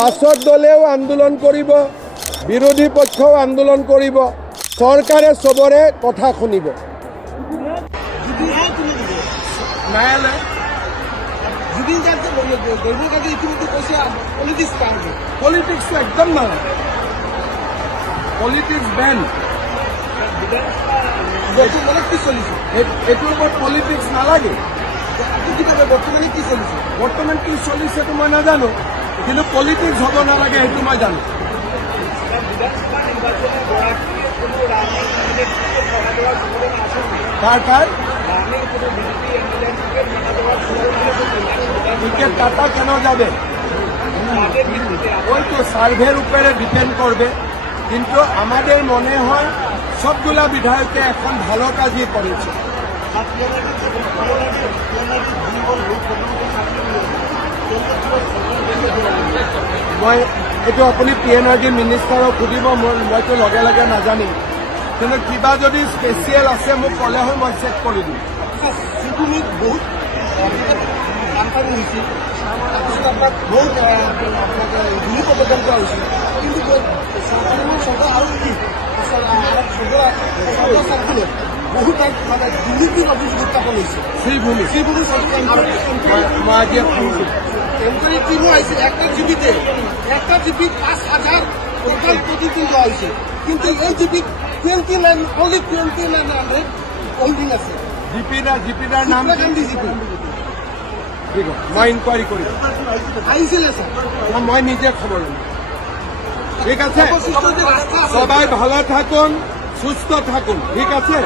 শাসক দলেও আন্দোলন কৰিব, বিৰোধী পক্ষও আন্দোলন কৰিব, চৰকাৰে সবৰে কথা শুনিব। পলিটিক্স একদম নালাগে, পলিটিক্স বেন। এইটোৰ ওপৰত পলিটিক্স নালাগে। বৰ্তমানে কি চলিছে? বৰ্তমান কি চলিছে তো মই নাজানো, কিন্তু পলিটিক্স হ'ব নালাগে সেইটো মই জানো। টিকিট কাটা কেন যাবে? ওই তো সার্ভের উপরে ডিপেন্ড করবে, কিন্তু আমাদের মনে হয় সবগুলা বিধায়কে এখন ভালো কাজই করেছে। মই এইটো আপুনি PNRD মিনিষ্টাৰক সুধিব, মইতো লগে লগে নাজানিম, কিন্তু কিবা যদি স্পেচিয়েল আছে মোক ক'লে হয় মই চেক কৰি দিম। বহুত বানপানী হৈছিল, তাৰপিছত আপোনাক বহুত ভূমি প্ৰৱৰ্তন কৰা হৈছিল, কিন্তু চৰকাৰ আৰু কি বহুত মানে দুৰ্নীতিৰ অভিযোগ উত্থাপন হৈছে। শ্ৰীভূমি মই আজি টেম্পৰাৰী টিমো আহিছিল। একটা জিপিতে 5,000 টোটাল প্ৰতিদিন লোৱা হৈছে, কিন্তু এই জিপিত 2900 হোল্ডিং আছে। জিপিদাৰ নাম গান্ধী জিপি। ঠিক আছে, মই ইনকুৱাৰী কৰিম। আহিছিলে স্যাৰ, মই নিজে খবৰ ল'ম। ঠিক আছে, সবাই ভালো থাকুন, সুস্থ থাকুন। ঠিক আছে।